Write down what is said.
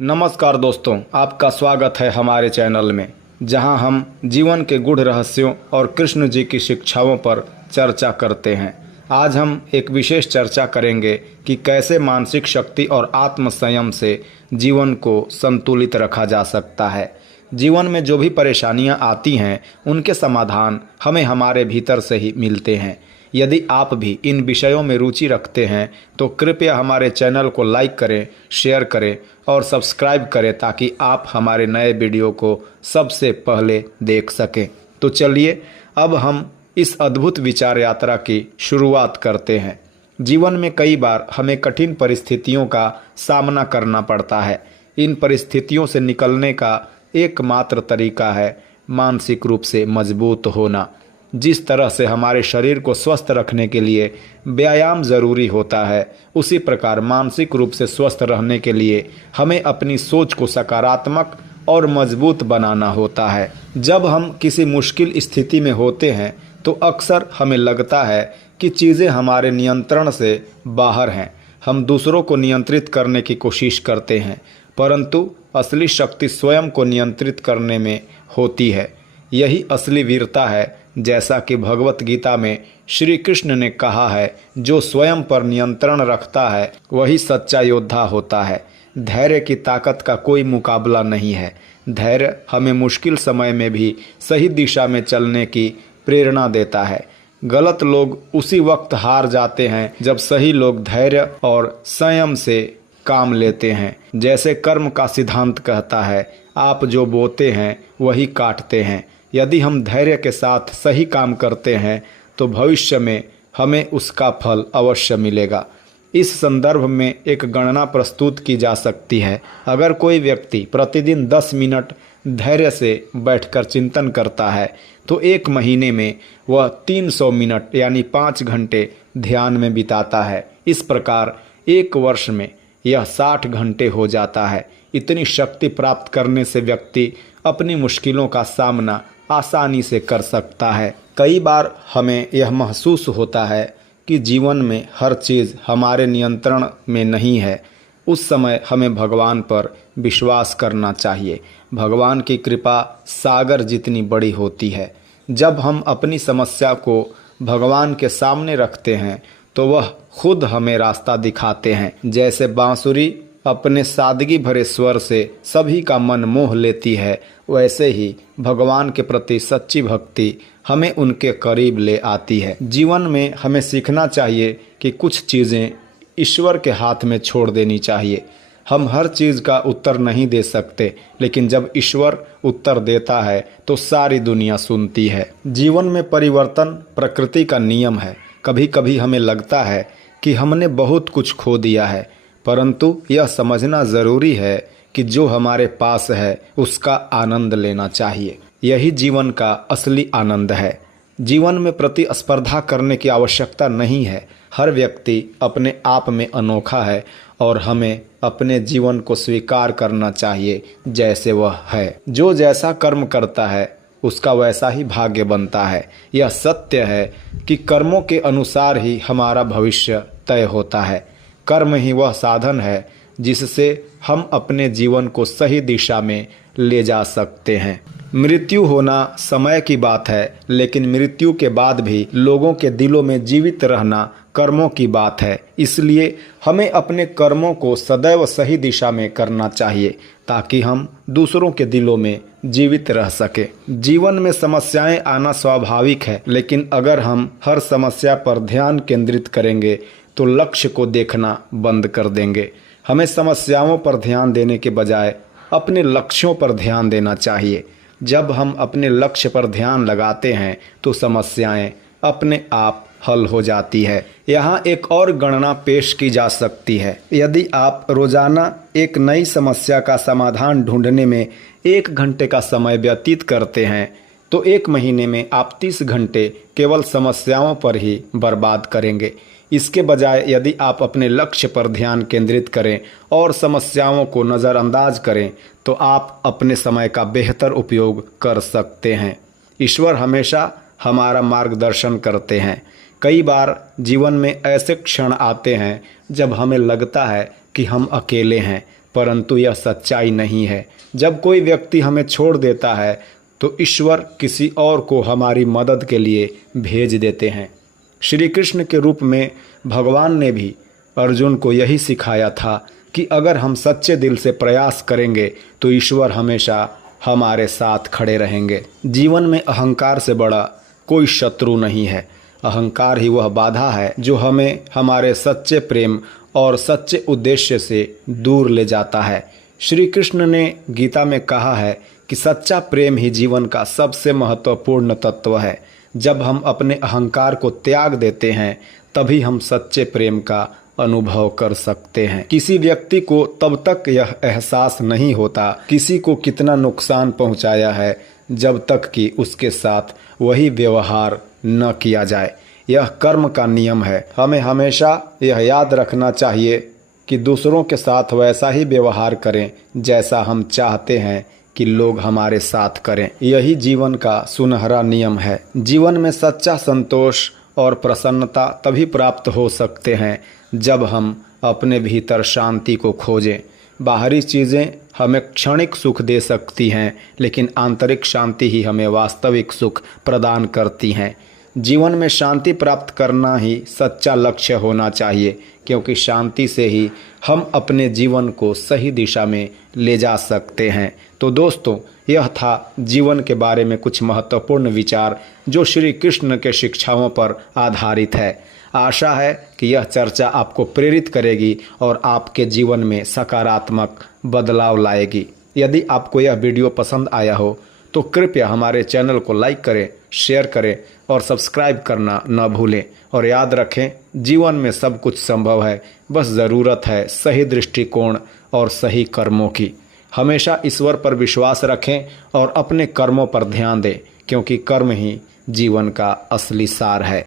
नमस्कार दोस्तों, आपका स्वागत है हमारे चैनल में, जहां हम जीवन के गूढ़ रहस्यों और कृष्ण जी की शिक्षाओं पर चर्चा करते हैं। आज हम एक विशेष चर्चा करेंगे कि कैसे मानसिक शक्ति और आत्म संयम से जीवन को संतुलित रखा जा सकता है। जीवन में जो भी परेशानियां आती हैं, उनके समाधान हमें हमारे भीतर से ही मिलते हैं। यदि आप भी इन विषयों में रुचि रखते हैं तो कृपया हमारे चैनल को लाइक करें, शेयर करें और सब्सक्राइब करें ताकि आप हमारे नए वीडियो को सबसे पहले देख सकें। तो चलिए अब हम इस अद्भुत विचार यात्रा की शुरुआत करते हैं। जीवन में कई बार हमें कठिन परिस्थितियों का सामना करना पड़ता है। इन परिस्थितियों से निकलने का एकमात्र तरीका है मानसिक रूप से मजबूत होना। जिस तरह से हमारे शरीर को स्वस्थ रखने के लिए व्यायाम ज़रूरी होता है, उसी प्रकार मानसिक रूप से स्वस्थ रहने के लिए हमें अपनी सोच को सकारात्मक और मजबूत बनाना होता है। जब हम किसी मुश्किल स्थिति में होते हैं तो अक्सर हमें लगता है कि चीज़ें हमारे नियंत्रण से बाहर हैं। हम दूसरों को नियंत्रित करने की कोशिश करते हैं, परंतु असली शक्ति स्वयं को नियंत्रित करने में होती है। यही असली वीरता है। जैसा कि भगवत गीता में श्री कृष्ण ने कहा है, जो स्वयं पर नियंत्रण रखता है वही सच्चा योद्धा होता है। धैर्य की ताकत का कोई मुकाबला नहीं है। धैर्य हमें मुश्किल समय में भी सही दिशा में चलने की प्रेरणा देता है। गलत लोग उसी वक्त हार जाते हैं जब सही लोग धैर्य और संयम से काम लेते हैं। जैसे कर्म का सिद्धांत कहता है, आप जो बोते हैं वही काटते हैं। यदि हम धैर्य के साथ सही काम करते हैं तो भविष्य में हमें उसका फल अवश्य मिलेगा। इस संदर्भ में एक गणना प्रस्तुत की जा सकती है। अगर कोई व्यक्ति प्रतिदिन 10 मिनट धैर्य से बैठकर चिंतन करता है तो एक महीने में वह 300 मिनट यानी 5 घंटे ध्यान में बिताता है। इस प्रकार एक वर्ष में यह 60 घंटे हो जाता है। इतनी शक्ति प्राप्त करने से व्यक्ति अपनी मुश्किलों का सामना आसानी से कर सकता है। कई बार हमें यह महसूस होता है कि जीवन में हर चीज़ हमारे नियंत्रण में नहीं है। उस समय हमें भगवान पर विश्वास करना चाहिए। भगवान की कृपा सागर जितनी बड़ी होती है। जब हम अपनी समस्या को भगवान के सामने रखते हैं तो वह खुद हमें रास्ता दिखाते हैं। जैसे बांसुरी अपने सादगी भरे स्वर से सभी का मन मोह लेती है, वैसे ही भगवान के प्रति सच्ची भक्ति हमें उनके करीब ले आती है। जीवन में हमें सीखना चाहिए कि कुछ चीज़ें ईश्वर के हाथ में छोड़ देनी चाहिए। हम हर चीज़ का उत्तर नहीं दे सकते, लेकिन जब ईश्वर उत्तर देता है तो सारी दुनिया सुनती है। जीवन में परिवर्तन प्रकृति का नियम है। कभी कभी हमें लगता है कि हमने बहुत कुछ खो दिया है, परंतु यह समझना ज़रूरी है कि जो हमारे पास है उसका आनंद लेना चाहिए। यही जीवन का असली आनंद है। जीवन में प्रतिस्पर्धा करने की आवश्यकता नहीं है। हर व्यक्ति अपने आप में अनोखा है और हमें अपने जीवन को स्वीकार करना चाहिए जैसे वह है। जो जैसा कर्म करता है उसका वैसा ही भाग्य बनता है। यह सत्य है कि कर्मों के अनुसार ही हमारा भविष्य तय होता है। कर्म ही वह साधन है जिससे हम अपने जीवन को सही दिशा में ले जा सकते हैं। मृत्यु होना समय की बात है, लेकिन मृत्यु के बाद भी लोगों के दिलों में जीवित रहना कर्मों की बात है। इसलिए हमें अपने कर्मों को सदैव सही दिशा में करना चाहिए ताकि हम दूसरों के दिलों में जीवित रह सके। जीवन में समस्याएं आना स्वाभाविक है, लेकिन अगर हम हर समस्या पर ध्यान केंद्रित करेंगे तो लक्ष्य को देखना बंद कर देंगे। हमें समस्याओं पर ध्यान देने के बजाय अपने लक्ष्यों पर ध्यान देना चाहिए। जब हम अपने लक्ष्य पर ध्यान लगाते हैं तो समस्याएं अपने आप हल हो जाती है। यहाँ एक और गणना पेश की जा सकती है। यदि आप रोजाना एक नई समस्या का समाधान ढूंढने में 1 घंटे का समय व्यतीत करते हैं तो एक महीने में आप 30 घंटे केवल समस्याओं पर ही बर्बाद करेंगे। इसके बजाय यदि आप अपने लक्ष्य पर ध्यान केंद्रित करें और समस्याओं को नज़रअंदाज करें तो आप अपने समय का बेहतर उपयोग कर सकते हैं। ईश्वर हमेशा हमारा मार्गदर्शन करते हैं। कई बार जीवन में ऐसे क्षण आते हैं जब हमें लगता है कि हम अकेले हैं, परंतु यह सच्चाई नहीं है। जब कोई व्यक्ति हमें छोड़ देता है तो ईश्वर किसी और को हमारी मदद के लिए भेज देते हैं। श्री कृष्ण के रूप में भगवान ने भी अर्जुन को यही सिखाया था कि अगर हम सच्चे दिल से प्रयास करेंगे तो ईश्वर हमेशा हमारे साथ खड़े रहेंगे। जीवन में अहंकार से बड़ा कोई शत्रु नहीं है। अहंकार ही वह बाधा है जो हमें हमारे सच्चे प्रेम और सच्चे उद्देश्य से दूर ले जाता है। श्री कृष्ण ने गीता में कहा है कि सच्चा प्रेम ही जीवन का सबसे महत्वपूर्ण तत्व है। जब हम अपने अहंकार को त्याग देते हैं तभी हम सच्चे प्रेम का अनुभव कर सकते हैं। किसी व्यक्ति को तब तक यह एहसास नहीं होता किसी को कितना नुकसान पहुंचाया है जब तक कि उसके साथ वही व्यवहार न किया जाए। यह कर्म का नियम है। हमें हमेशा यह याद रखना चाहिए कि दूसरों के साथ वैसा ही व्यवहार करें जैसा हम चाहते हैं कि लोग हमारे साथ करें। यही जीवन का सुनहरा नियम है। जीवन में सच्चा संतोष और प्रसन्नता तभी प्राप्त हो सकते हैं जब हम अपने भीतर शांति को खोजें। बाहरी चीज़ें हमें क्षणिक सुख दे सकती हैं, लेकिन आंतरिक शांति ही हमें वास्तविक सुख प्रदान करती हैं। जीवन में शांति प्राप्त करना ही सच्चा लक्ष्य होना चाहिए, क्योंकि शांति से ही हम अपने जीवन को सही दिशा में ले जा सकते हैं। तो दोस्तों, यह था जीवन के बारे में कुछ महत्वपूर्ण विचार जो श्री कृष्ण के शिक्षाओं पर आधारित है। आशा है कि यह चर्चा आपको प्रेरित करेगी और आपके जीवन में सकारात्मक बदलाव लाएगी। यदि आपको यह वीडियो पसंद आया हो तो कृपया हमारे चैनल को लाइक करें, शेयर करें और सब्सक्राइब करना न भूलें। और याद रखें, जीवन में सब कुछ संभव है, बस ज़रूरत है सही दृष्टिकोण और सही कर्मों की। हमेशा ईश्वर पर विश्वास रखें और अपने कर्मों पर ध्यान दें, क्योंकि कर्म ही जीवन का असली सार है।